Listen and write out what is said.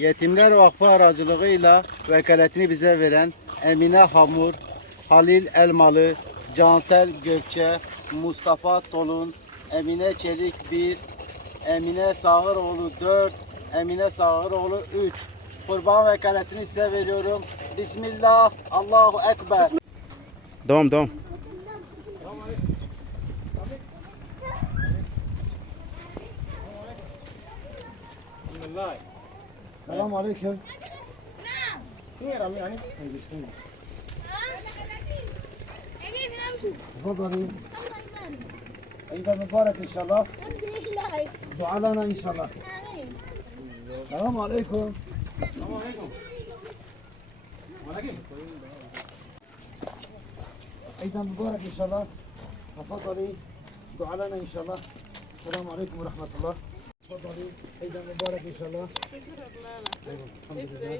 Yetimler Vakfı aracılığıyla vekaletini bize veren Emine Hamur, Halil Elmalı, Cansel Gökçe, Mustafa Tolun, Emine Çelik 1, Emine Sağıroğlu 4, Emine Sağıroğlu 3. Kurban vekaletini size veriyorum. Bismillah, Allahu Ekber. Devam. السلام عليكم. تفضلي. عيد مبارك ان شاء الله. دعاء لنا ان شاء الله. السلام عليكم. عيد مبارك ان شاء الله. تفضلي. دعاء لنا ان شاء الله. السلام عليكم ورحمه الله. تفضلي. عيد مبارك ان شاء الله. الحمد لله.